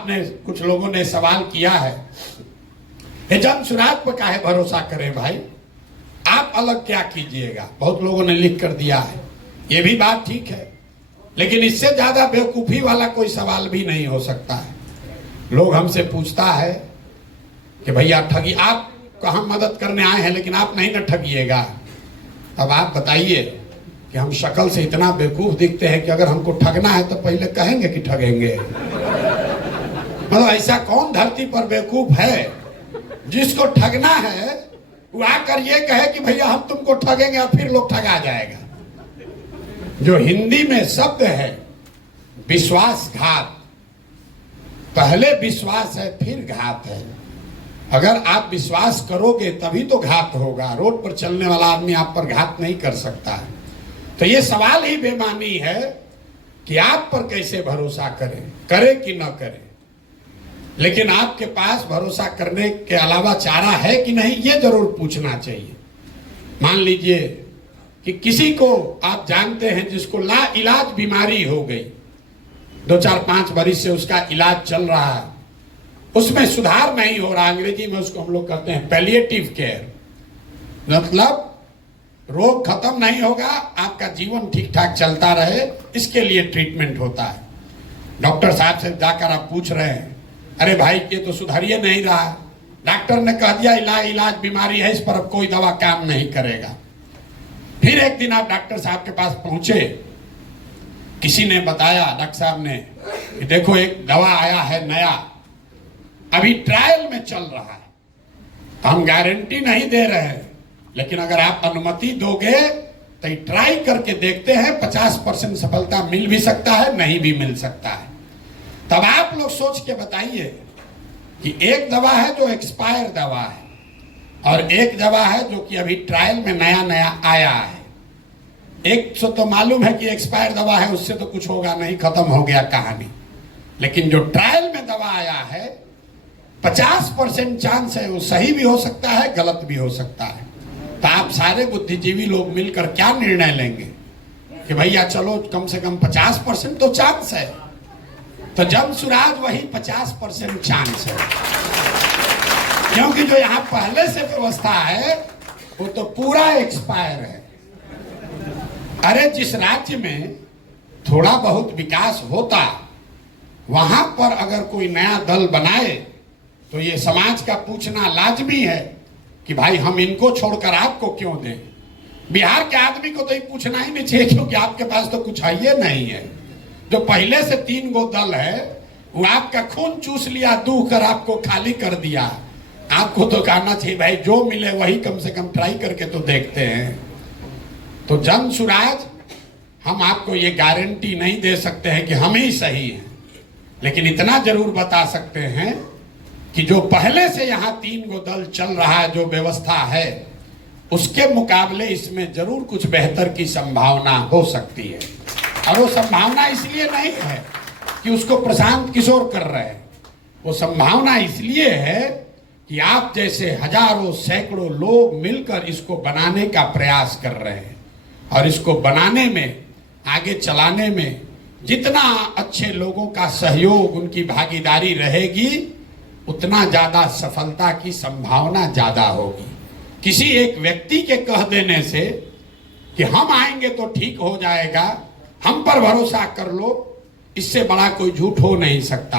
आपने कुछ लोगों ने सवाल किया है, ये जमसुराज पर काहे भरोसा करें भाई, आप अलग क्या कीजिएगा। बहुत लोगों ने लिख कर दिया है, ये भी बात ठीक है, लेकिन इससे ज्यादा बेवकूफी वाला कोई सवाल भी नहीं हो सकता है। लोग हमसे पूछता है कि भैया ठगी, आप कहाँ मदद करने आए हैं लेकिन आप नहीं न ठगिएगा। अब आप बताइए कि हम शक्ल से इतना बेवकूफ दिखते हैं कि अगर हमको ठगना है तो पहले कहेंगे कि ठगेंगे। मतलब ऐसा कौन धरती पर बेवकूफ है जिसको ठगना है वो आकर ये कहे कि भैया हम तुमको ठगेंगे और फिर लोग ठगा जाएगा। जो हिंदी में शब्द है विश्वासघात, पहले विश्वास है फिर घात है। अगर आप विश्वास करोगे तभी तो घात होगा। रोड पर चलने वाला आदमी आप पर घात नहीं कर सकता है। तो ये सवाल ही बेमानी है कि आप पर कैसे भरोसा करें, करें कि न करें। लेकिन आपके पास भरोसा करने के अलावा चारा है कि नहीं, ये जरूर पूछना चाहिए। मान लीजिए कि किसी को आप जानते हैं जिसको ला इलाज बीमारी हो गई, 2-4-5 बरिस से उसका इलाज चल रहा है, उसमें सुधार नहीं हो रहा। अंग्रेजी में उसको हम लोग कहते हैं पैलिएटिव केयर, मतलब रोग खत्म नहीं होगा, आपका जीवन ठीक ठाक चलता रहे, इसके लिए ट्रीटमेंट होता है। डॉक्टर साहब से जाकर आप पूछ रहे हैं, अरे भाई ये तो सुधर ही नहीं रहा, डॉक्टर ने कह दिया इलाज बीमारी है, इस पर अब कोई दवा काम नहीं करेगा। फिर एक दिन आप डॉक्टर साहब के पास पहुंचे, किसी ने बताया, डॉक्टर साहब ने, कि देखो एक दवा आया है नया, अभी ट्रायल में चल रहा है, तो हम गारंटी नहीं दे रहे हैं, लेकिन अगर आप अनुमति दोगे तो ट्राई करके देखते हैं, 50% सफलता मिल भी सकता है, नहीं भी मिल सकता है। तब आप लोग सोच के बताइए कि एक दवा है जो एक्सपायर दवा है और एक दवा है जो कि अभी ट्रायल में नया नया आया है। एक तो मालूम है कि एक्सपायर दवा है, उससे तो कुछ होगा नहीं, खत्म हो गया कहानी। लेकिन जो ट्रायल में दवा आया है 50% चांस है वो सही भी हो सकता है, गलत भी हो सकता है। तो आप सारे बुद्धिजीवी लोग मिलकर क्या निर्णय लेंगे कि भैया चलो कम से कम 50% तो चांस है, तो जमसुराज वही 50% चांस है, क्योंकि जो यहाँ पहले से व्यवस्था है वो तो पूरा एक्सपायर है। अरे जिस राज्य में थोड़ा बहुत विकास होता, वहां पर अगर कोई नया दल बनाए तो ये समाज का पूछना लाजमी है कि भाई हम इनको छोड़कर आपको क्यों दें। बिहार के आदमी को तो ये पूछना ही नहीं चाहिए, क्योंकि आपके पास तो कुछ है ही नहीं है। जो पहले से 3 गो दल है वो आपका खून चूस लिया, दूह कर आपको खाली कर दिया। आपको तो कहना चाहिए भाई जो मिले वही कम से कम ट्राई करके तो देखते हैं। तो जमसुराज हम आपको ये गारंटी नहीं दे सकते हैं कि हम ही सही हैं, लेकिन इतना जरूर बता सकते हैं कि जो पहले से यहाँ 3 गो दल चल रहा है, जो व्यवस्था है, उसके मुकाबले इसमें जरूर कुछ बेहतर की संभावना हो सकती है। और वो संभावना इसलिए नहीं है कि उसको प्रशांत किशोर कर रहे हैं, वो संभावना इसलिए है कि आप जैसे हजारों सैकड़ों लोग मिलकर इसको बनाने का प्रयास कर रहे हैं। और इसको बनाने में, आगे चलाने में जितना अच्छे लोगों का सहयोग, उनकी भागीदारी रहेगी, उतना ज्यादा सफलता की संभावना ज्यादा होगी। किसी एक व्यक्ति के कह देने से कि हम आएंगे तो ठीक हो जाएगा, हम पर भरोसा कर लो, इससे बड़ा कोई झूठ हो नहीं सकता।